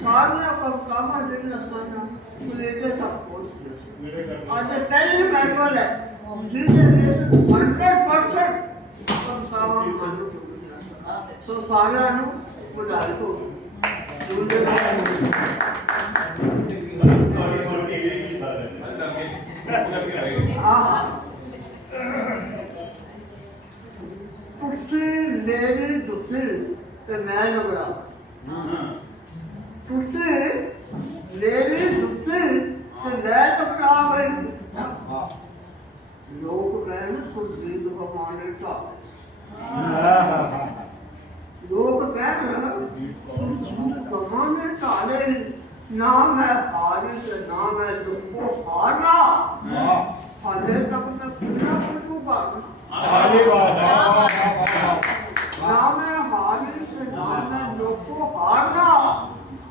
Magna from Kama did the son who later supports this. On the telling Magwala, this is 100% from Kama. So Saganu would also. Ah, very docile, a man of God. Docile, very docile, a man of God. Log कहना कुछ भी तो commander था। लोग कहना commander था लेकिन नाम है हारिस नाम है तुमको हारा हारे तब तक कितना कुछ होगा। आगे बात है। नाम हारिस नाम जो को हारना।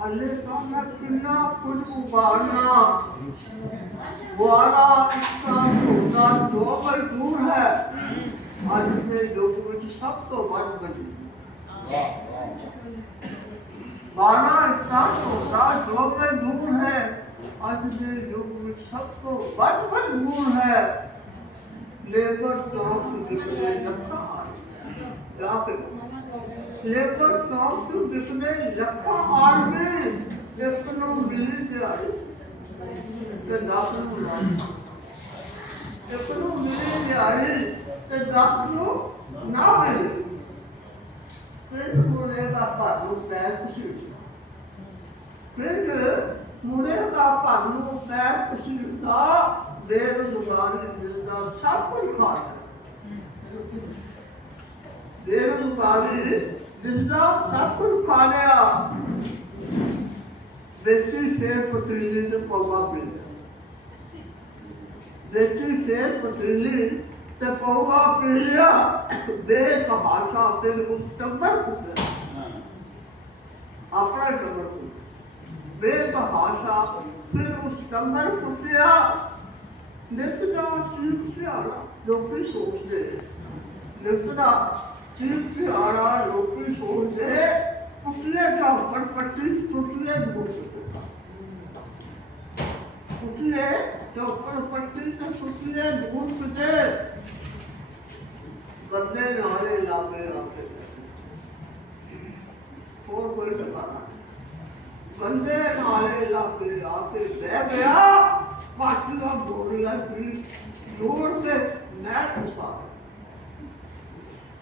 अल्लाह का मैं किला खुद उबारना। वारा इसका होता जो मजदूर है। आज के लोगों की सब तो बन बनी। बारा इसका होता जो मजदूर है। आज के लोगों की सब तो बन मजबूर है। लेबर तो हम निकले जब लेकर टॉप टू तो जिसमें लखा आर में, जिसको नाम बिल्ली बिली जाए तो दास लोग जिसको नाम बिल्ली बिली जाए तो दास लोग ना बिली फिर मुड़े का पालू पैर कुछ फिर मुड़े का पालू पैर कुछ का बेरोजगार मिलता, सब कुछ खा देवन तो पाली ज़िंदा तत्पुर पालिया वैसी शेर पत्रिली ने पौवा पिलिया वैसी शेर पत्रिली ते पौवा पिलिया दे कहाँचा अपने उस चंबर पुत्र तो अपना चंबर पुत्र दे कहाँचा फिर उस चंबर पुत्रिया नेत्र का वो चीज़ क्या ला जो भी सोचते नेत्र का से आ रहा लोकल शोर का ऊपर पच्चीस पुतले पुतले के ऊपर पच्चीस पुतले भूत से। बदले नहाने लाते लाते और कोई ठिकाना बंदे नहाने लाते लाते रह गया। पाठी का बोरिया ज़ोर से मैं घुसा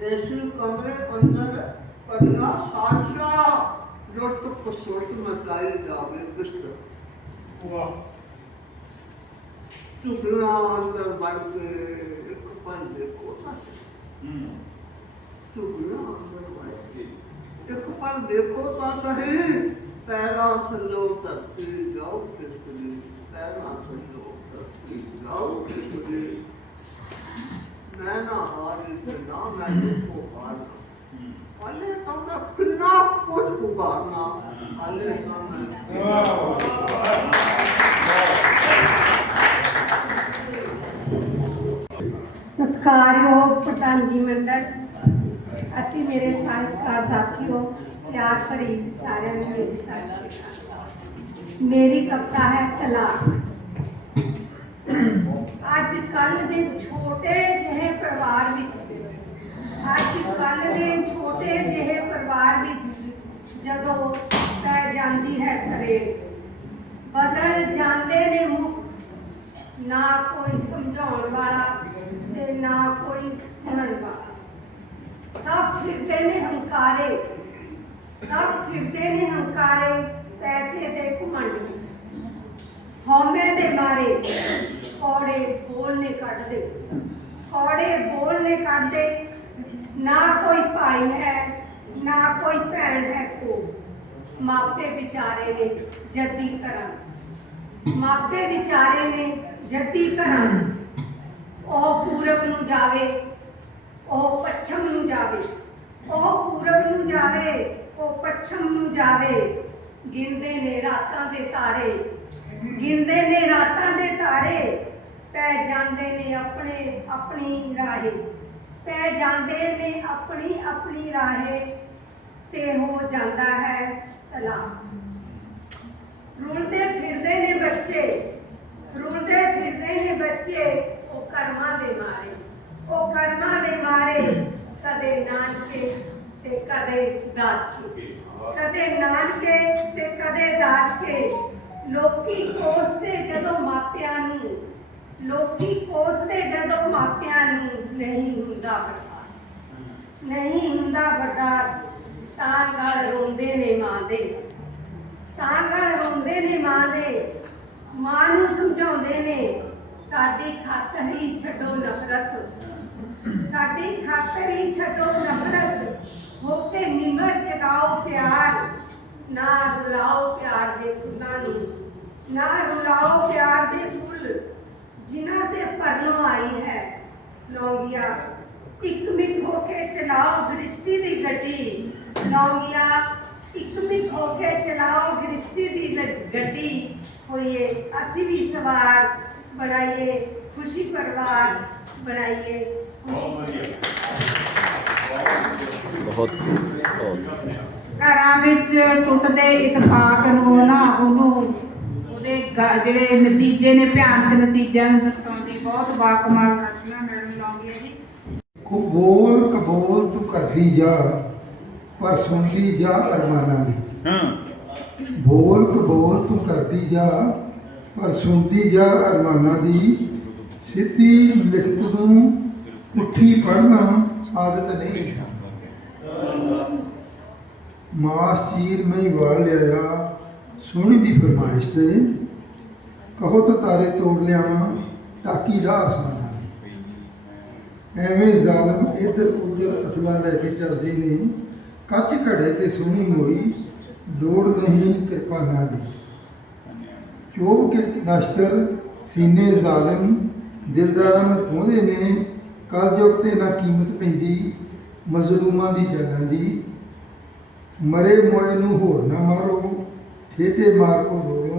ऐसे कमरे अंदर करना साक्षा जो तो सोच मचाई जावे किस्त वाह। तू बिना अंदर बढ़ के एक पल देखो तू बिना अंदर बढ़ के। एक पल देखो तो सही पैरा संजो तक जाओ किस्त पैरा संजो तक जाओ किस्त मैं ना हारे ना मैं तुमको हारना अले तो मैं बिना कुछ पुकारना अले तो मैं सत्कारयोग प्रधान मंडल। अति मेरे साहित्यकार साथियों प्यार भरी सारे मेरी कविता है तलाक ਅੱਜ ਕੱਲ ਦੇ ਛੋਟੇ ਜਿਹੇ ਪਰਿਵਾਰ ਵਿੱਚ ਅੱਜ ਕੱਲ੍ਹ ਦੇ ਛੋਟੇ ਜਿਹੇ ਪਰਿਵਾਰ ਵਿੱਚ ਜਦੋਂ ਪੈ ਜਾਂਦੀ ਹੈ ਕਰੇ ਬਦਲ ਜਾਂਦੇ ਨੇ ਮੁਖ ਨਾ ਕੋਈ ਸਮਝਾਉਣ ਵਾਲਾ ਤੇ ਨਾ ਕੋਈ ਸੁਣਨ ਵਾਲਾ ਸਭ ਫਿਰਦੇ ਨੇ ਹੰਕਾਰੇ ਸਭ ਫਿਰਦੇ ਨੇ ਹੰਕਾਰੇ ਪੈਸੇ ਦੇ ਘਮੰਡੀ ਹਉਮੈ ਦੇ ਮਾਰੇ ਕੌੜੇ ਬੋਲ ਨੇ ਕੱਢਦੇ ਕੌੜੇ ਬੋਲ ਨੇ ਕੱਢਦੇ ਨਾ ਕੋਈ ਭਾਈ ਹੈ ਨਾ ਕੋਈ ਭੈਣ ਹੈ ਕੋ ਮਾਪੇ ਵਿਚਾਰੇ ਨੇ ਜੱਦੀ ਕਰਾਂ ਮਾਪੇ ਵਿਚਾਰੇ ਨੇ ਜੱਦੀ ਕਰਾਂ ਉਹ ਪੂਰਬ ਨੂੰ ਜਾਵੇ ਉਹ ਪੱਛਮ ਨੂੰ ਜਾਵੇ ਉਹ ਪੂਰਬ ਨੂੰ ਜਾਵੇ ਉਹ ਪੱਛਮ ਨੂੰ ਜਾਵੇ ਗਿਣਦੇ ਨੇ ਰਾਤਾਂ ਦੇ ਤਾਰੇ ਗਿਣਦੇ ਨੇ ਰਾਤਾਂ ਦੇ ਤਾਰੇ ਪੈ ਜਾਂਦੇ ਨੇ ਆਪਣੇ ਆਪਣੀ ਰਾਹੇ ਪੈ ਜਾਂਦੇ ਨੇ ਆਪਣੀ ਆਪਣੀ ਰਾਹੇ ਤੇ ਹੋ ਜਾਂਦਾ ਹੈ ਤਲਾਕ ਰੁਲਦੇ ਫਿਰਦੇ ਨੇ ਬੱਚੇ ਰੁਲਦੇ ਫਿਰਦੇ ਨੇ ਬੱਚੇ ਉਹ ਕਰਮਾਂ ਦੇ ਮਾਰੇ ਉਹ ਕਰਮਾਂ ਦੇ ਮਾਰੇ ਕਦੇ ਨਾਨਕੇ ਤੇ ਕਦੇ ਦਾਦਕੇ ਕਦੇ ਨਾਨਕੇ ਤੇ ਕਦੇ ਦਾਦਕੇ ਲੋਕੀ ਕੋਸਦੇ ਜਦੋਂ ਮਾਪਿਆਂ ਨੂੰ ਲੋਕੀ ਕੋਸਦੇ ਜਦੋਂ ਮਾਪਿਆਂ ਨੂੰ ਨਹੀਂ ਹੁੰਦਾ ਬਰਦਾਸ਼ਤ ਨਹੀਂ ਹੁੰਦਾ ਬਰਦਾਸ਼ਤ ਤਾਂ ਗਲ ਰੋਂਦੇ ਨੇ ਮਾਂ ਦੇ ਤਾਂ ਗਲ ਰੋਂਦੇ ਨੇ ਮਾਂ ਦੇ ਮਾਂ ਨੂੰ ਸਮਝਾਉਂਦੇ ਨੇ ਸਾਡੀ ਖਾਤਰ ਹੀ ਛੱਡੋ ਨਫ਼ਰਤ ਸਾਡੀ ਖਾਤਰ ਹੀ ਛੱਡੋ ਨਫ਼ਰਤ ਹੋ ਕੇ ਨਿਮਰ ਜਗਾਓ ਪਿਆਰ ਨਾ ਰੁਲਾਓ ਪਿਆਰ ਦੇ ਫੁੱਲਾਂ ਨੂੰ ਨਾ ਰੁਲਾਓ ਪਿਆਰ ਦੇ ਫੁੱਲ ਜਿਨ੍ਹਾਂ ਤੇ ਪਰਨੋਂ ਆਈ ਹੈ ਲੌਂਗੀਆ ਇੱਕ ਮਿੱਕ ਹੋ ਕੇ ਚਲਾਓ ਗ੍ਰਿਸ਼ਤੀ ਦੀ ਗੱਡੀ ਲੌਂਗੀਆ ਇੱਕ ਮਿੱਕ ਹੋ ਕੇ ਚਲਾਓ ਗ੍ਰਿਸ਼ਤੀ ਦੀ ਲ- ਗੱਡੀ ਹੋਈਏ ਅਸੀਂ ਵੀ ਸਵਾਰ ਬਣਾਈਏ ਖੁਸ਼ੀ ਪਰਿਵਾਰ ਬਣਾਈਏ ਖੁਸ਼ੀ ਬਹੁਤ ਬਹੁਤ ਘਰਾਂ ਵਿੱਚ ਟੁੱਟਦੇ ਇਤਫਾਕ ਨੂੰ ਨਾ ਉਹਨੂੰ ਉਹਦੇ ਗ- ਜਿਹੜੇ ਨਤੀਜੇ ਨੇ ਭਿਆਨਕ ਨਤੀਜਿਆਂ ਨੂੰ ਦੱਸਣ ਦੀ ਬਹੁਤ ਬਾਕਮਾਲ ਰਚਨਾ ਮੈਡਮ ਲਾਉਂਦੀ ਹੈ ਜੀ। ਕਬੂਲ ਕਬੂਲ ਤੂੰ ਕਰਦੀ ਜਾ ਪਰ ਸੁਣਦੀ ਜਾ ਅਰਮਾਨਾਂ ਦੀ। ਹਾਂ। ਬੋਲ ਕਬੂਲ ਤੂੰ ਕਰਦੀ ਜਾ ਪਰ ਸੁਣਦੀ ਜਾ ਅਰਮਾਨਾਂ ਦੀ। ਸਿੱਧੀ ਲਿਖਤ ਨੂੰ ਪੁੱਠੀ ਪੜ੍ਹਨਾ ਆਦਤ ਨਹੀਂ ਮਾਸ ਚੀਰ ਮੈਂ ਵਾਲ ਲਿਆ ਸੋਹਣੀ ਦੀ ਫਰਮਾਇਸ਼ ਤੇ। ਕਹੋ ਤਾਂ ਤਾਰੇ ਤੋੜ ਲਿਆਵਾਂ, ਟਾਕੀ ਦਾ ਆਸਮਾਨਾਂ ਐਵੇਂ ਜ਼ਾਲਮ ਇਧਰ ਉਧਰ ਅਸਲਾ ਲੈ ਕੇ ਚੱਲਦੇ ਨੇ ਕੱਚ ਘੜੇ ਤੇ ਸੋਹਣੀ ਮੋਈ, ਲੋੜ ਨਹੀਂ ਕਿਰਪਾਨਾਂ ਦੀ। ਚੋਬ ਕੇ ਨਸ਼ਤਰ, ਸੀਨੇ ਜ਼ਾਲਮ, ਦਿਲਦਾਰਾਂ ਨੂੰ ਖੋਹਦੇ ਨੇ ਕਲਯੁਗ ਤੇ ਨਾ ਕੀਮਤ ਪੈਂਦੀ, ਮਜ਼ਲੂਮਾਂ ਦੀ ਜਾਨਾਂ ਦੀ। ਮਰੇ ਮੋਏ ਨੂੰ ਹੋਰ ਨਾ ਮਾਰੋ, ਠੇਠੇ ਮਾਰ ਕੋ ਰੋਣਾ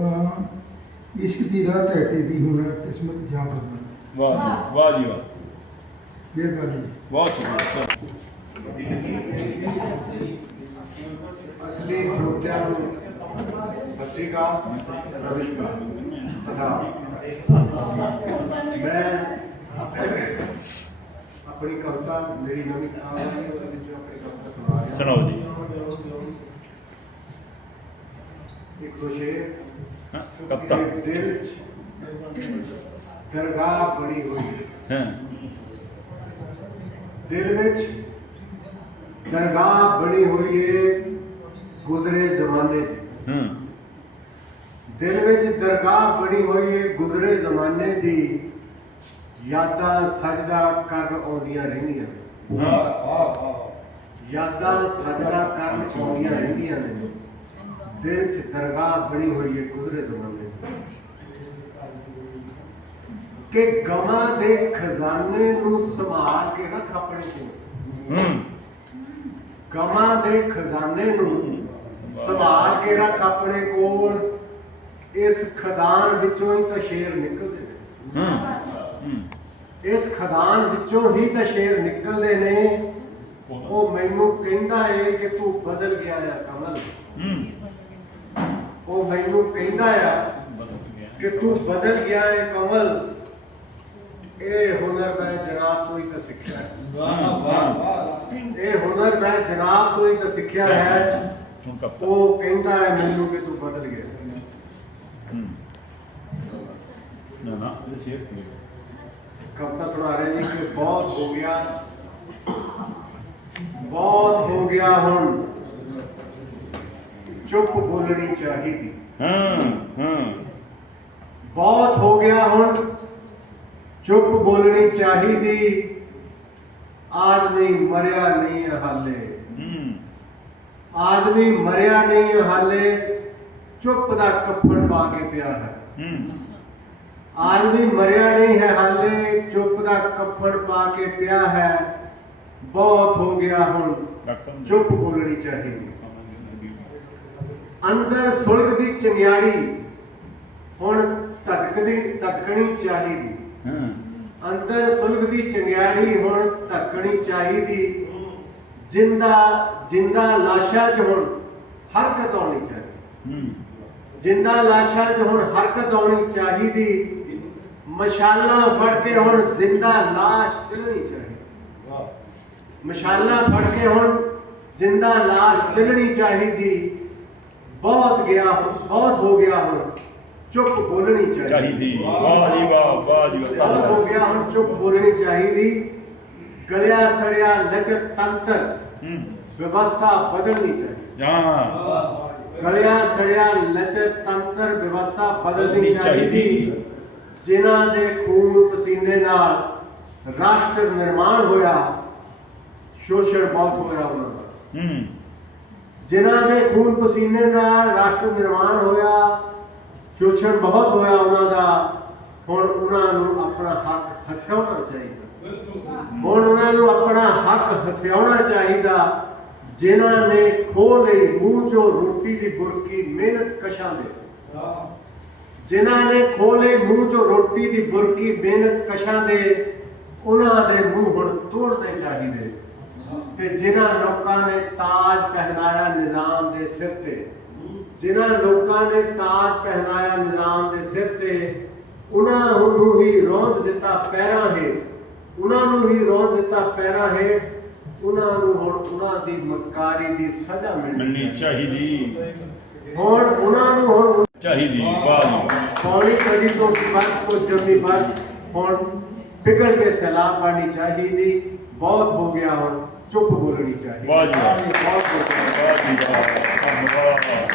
इश्क दी राह टहटे दी हुनर किस्मत जा बदल वाह वाह। जी वाह। मेहरबानी। बहुत शुक्रिया असली फ्रूटिया बच्चे का मैं अपनी कविता मेरी नवी कविता सुनाओ जी। 106 ਕੱਤਾ ਦਿਲ ਦਰਗਾਹ ਬਣੀ ਹੋਈ ਹੈ। ਦਿਲ ਵਿੱਚ ਦਰਗਾਹ ਬਣੀ ਹੋਈ ਏ ਗੁਜ਼ਰੇ ਜ਼ਮਾਨੇ ਦੀ। ਹੂੰ। ਦਿਲ ਵਿੱਚ ਦਰਗਾਹ ਬਣੀ ਹੋਈ ਏ ਗੁਜ਼ਰੇ ਜ਼ਮਾਨੇ ਦੀ ਯਾਦਾਂ ਸਜਦਾ ਕਰ ਆਉਂਦੀਆਂ ਰਹਿੰਦੀਆਂ ਵਾਹ ਵਾਹ ਵਾਹ ਯਾਦਾਂ ਸਜਦਾ ਕਰ ਆਉਂਦੀਆਂ ਰਹਿੰਦੀਆਂ ਨੇ। ਦਿਲ 'ਚ ਦਰਗਾਹ ਬਣੀ ਹੋਈ ਗੁਜ਼ਰੇ ਜ਼ਮਾਨੇ ਦੀ ਕਿ ਗਮਾਂ ਦੇ ਖਜ਼ਾਨੇ ਨੂੰ ਸੰਭਾਲ ਕੇ ਰੱਖ ਆਪਣੇ ਕੋਲ। ਹੂੰ। ਗਮਾਂ ਦੇ ਖਜ਼ਾਨੇ ਨੂੰ ਸੰਭਾਲ ਕੇ ਰੱਖ ਆਪਣੇ ਕੋਲ। ਇਸ ਖਜ਼ਾਨ ਵਿੱਚੋਂ ਹੀ ਤਾਂ ਸ਼ੇਰ ਨਿਕਲਦੇ ਨੇ। ਹੂੰ। ਹੂੰ ਇਸ ਖਜ਼ਾਨ ਵਿੱਚੋਂ ਹੀ ਤਾਂ ਸ਼ੇਰ ਨਿਕਲਦੇ ਨੇ। ਉਹ ਮੈਨੂੰ ਕਹਿੰਦਾ ਏ ਕਿ ਤੂੰ ਬਦਲ ਗਿਆ ਆ ਕਮਲ। ਹੂੰ। ਉਹ ਮੈਨੂੰ ਕਹਿੰਦਾ ਆ ਕਿ ਤੂੰ ਬਦਲ ਗਿਆ ਏ ਕਮਲ। ਇਹ ਹੁਨਰ ਮੈਂ ਜਨਾਬ ਤੋਂ ਹੀ ਤਾਂ ਸਿੱਖਿਆ ਹੈ। ਵਾਹ ਵਾਹ ਵਾਹ। ਇਹ ਹੁਨਰ ਮੈਂ ਜਨਾਬ ਤੋਂ ਹੀ ਤਾਂ ਸਿੱਖਿਆ ਹੈ। ਉਹ ਕਹਿੰਦਾ ਹੈ ਮੈਨੂੰ ਕਿ ਤੂੰ ਬਦਲ ਗਿਆ। ਹੂੰ। ਨਾ ਨਾ ਇਹ ਸ਼ੇਰ ਸੀ। ਕਵਿਤਾ ਸੁਣਾ ਰਹੇ ਜੀ ਕਿ ਬਹੁਤ ਹੋ ਗਿਆ। ਬਹੁਤ ਹੋ ਗਿਆ ਹੁਣ। ਚੁੱਪ ਬੋਲਣੀ ਚਾਹੀਦੀ। ਹਾਂ ਹਾਂ। ਬਹੁਤ ਹੋ ਗਿਆ ਹੁਣ। ਚੁੱਪ ਬੋਲਣੀ ਚਾਹੀਦੀ। ਆਦਮੀ ਮਰਿਆ ਨਹੀਂ ਹਾਲੇ। ਹੂੰ। ਆਦਮੀ ਮਰਿਆ ਨਹੀਂ ਹਾਲੇ। ਚੁੱਪ ਦਾ ਕੱਫੜ ਪਾ ਕੇ ਪਿਆ ਹੈ। ਹੂੰ। ਆਦਮੀ ਮਰਿਆ ਨਹੀਂ ਹੈ ਹਾਲੇ। ਚੁੱਪ ਦਾ ਕੱਫੜ ਪਾ ਕੇ ਪਿਆ ਹੈ। ਬਹੁਤ ਹੋ ਗਿਆ ਹੁਣ। ਚੁੱਪ ਬੋਲਣੀ ਚਾਹੀਦੀ। ਅੰਦਰ ਸੁਲਗਦੀ ਚੰਗਿਆੜੀ ਹੁਣ ਧੜਕਦੀ ਧੜਕਣੀ ਚਾਹੀਦੀ। ਹਾਂ। ਅੰਦਰ ਸੁਲਗਦੀ ਚੰਗਿਆੜੀ ਹੁਣ ਧੜਕਣੀ ਚਾਹੀਦੀ। ਜਿੰਦਾ ਜਿੰਦਾ ਲਾਸ਼ਾਂ 'ਚ ਹੁਣ ਹਰਕਤ ਆਉਣੀ ਚਾਹੀਦੀ। ਹੂੰ। ਜਿੰਦਾ ਲਾਸ਼ਾਂ 'ਚ ਹੁਣ ਹਰਕਤ ਆਉਣੀ ਚਾਹੀਦੀ। ਮਸ਼ਾਲਾਂ ਫੜ ਕੇ ਹੁਣ ਜ਼ਿੰਦਾ ਲਾਸ਼ ਚੱਲਣੀ ਚਾਹੀਦੀ। ਮਸ਼ਾਲਾਂ ਫੜ ਕੇ ਹੁਣ ਜ਼ਿੰਦਾ ਲਾਸ਼ ਚੱਲਣੀ ਚਾਹੀਦੀ। ਬਹੁਤ ਗਿਆ ਹੁਣ ਬਹੁਤ ਹੋ ਗਿਆ ਹੁਣ ਚੁੱਪ ਬੋਲਣੀ ਚਾਹੀਦੀ। ਵਾਹ ਜੀ ਵਾਹ ਵਾਹ ਜੀ ਵਾਹ। ਬਹੁਤ ਹੋ ਗਿਆ ਹੁਣ ਚੁੱਪ ਬੋਲਣੀ ਚਾਹੀਦੀ। ਗਲਿਆ ਸੜਿਆ ਲਚਕ ਤੰਤਰ ਵਿਵਸਥਾ ਬਦਲਣੀ ਚਾਹੀਦੀ। ਹਾਂ। ਗਲਿਆ ਸੜਿਆ ਲਚਕ ਤੰਤਰ ਵਿਵਸਥਾ ਬਦਲਣੀ ਚਾਹੀਦੀ। ਜਿਨ੍ਹਾਂ ਦੇ ਖੂਨ ਪਸੀਨੇ ਨਾਲ ਰਾਸ਼ਟਰ ਨਿਰਮਾਣ ਹੋਇਆ ਸ਼ੋਸ਼ਣ ਬਹੁਤ ਹੋਇਆ ਉਹਨਾਂ ਦਾ। ਹੂੰ। ਜਿਨ੍ਹਾਂ ਦੇ ਖੂਨ ਪਸੀਨੇ ਨਾਲ ਰਾਸ਼ਟਰ ਨਿਰਮਾਣ ਹੋਇਆ ਸ਼ੋਸ਼ਣ ਬਹੁਤ ਹੋਇਆ ਉਹਨਾਂ ਦਾ ਹੁਣ ਉਹਨਾਂ ਨੂੰ ਆਪਣਾ ਹੱਕ ਹਥਿਆਉਣਾ ਚਾਹੀਦਾ। ਹੁਣ ਉਹਨਾਂ ਨੂੰ ਆਪਣਾ ਹੱਕ ਹਥਿਆਉਣਾ ਚਾਹੀਦਾ ਜਿਨ੍ਹਾਂ ਨੇ ਖੋਹ ਲਈ ਮੂੰਹ ਚੋਂ ਰੋਟੀ ਦੀ ਬੁਰਕੀ ਮਿਹਨਤ ਕਸ਼ਾਂ ਦੇ। ਜਿਨ੍ਹਾਂ ਨੇ ਖੋਹ ਲਈ ਮੂੰਹ ਚੋਂ ਰੋਟੀ ਦੀ ਬੁਰਕੀ ਮਿਹਨਤ ਕਸ਼ਾਂ ਦੇ ਉਹਨਾਂ ਦੇ ਮੂੰਹ ਹੁਣ ਤੋੜਨੇ ਚਾਹੀਦੇ। ਤੇ ਜਿਨ੍ਹਾਂ ਲੋਕਾਂ ਨੇ ਤਾਜ ਪਹਿਨਾਇਆ ਨਿਜ਼ਾਮ ਦੇ ਸਿਰ ਤੇ ਜਿਨ੍ਹਾਂ ਲੋਕਾਂ ਨੇ ਤਾਜ ਪਹਿਨਾਇਆ ਨਿਜ਼ਾਮ ਦੇ ਸਿਰ ਤੇ ਉਹਨਾਂ ਨੂੰ ਹੀ ਰੋਂਦ ਦਿੱਤਾ ਪੈਰਾਂ ਹੈ ਉਹਨਾਂ ਨੂੰ ਹੀ ਰੋਂਦ ਦਿੱਤਾ ਪੈਰਾਂ ਹੈ ਉਹਨਾਂ ਨੂੰ ਹੁਣ ਉਹਨਾਂ ਦੀ ਮਸਕਾਰੀ ਦੀ ਸਜ਼ਾ ਮਿਲਣੀ ਚਾਹੀਦੀ। ਹੁਣ ਉਹਨਾਂ ਨੂੰ ਹੁਣ ਚਾਹੀਦੀ ਵਾਹ ਪੌੜੀ ਕਦੀ ਤੋਂ ਬਾਤ ਕੋ ਜਮੀ ਬਾਤ ਹੁਣ ਪਿਗਲ ਕੇ ਸਲਾਹ ਪਾਣੀ ਚਾਹੀਦੀ। ਬਹੁਤ ਹੋ ਗਿਆ ਹੁਣ। 쪽 부분을 이제 맞습니다. 맞습니다. 감사합니다.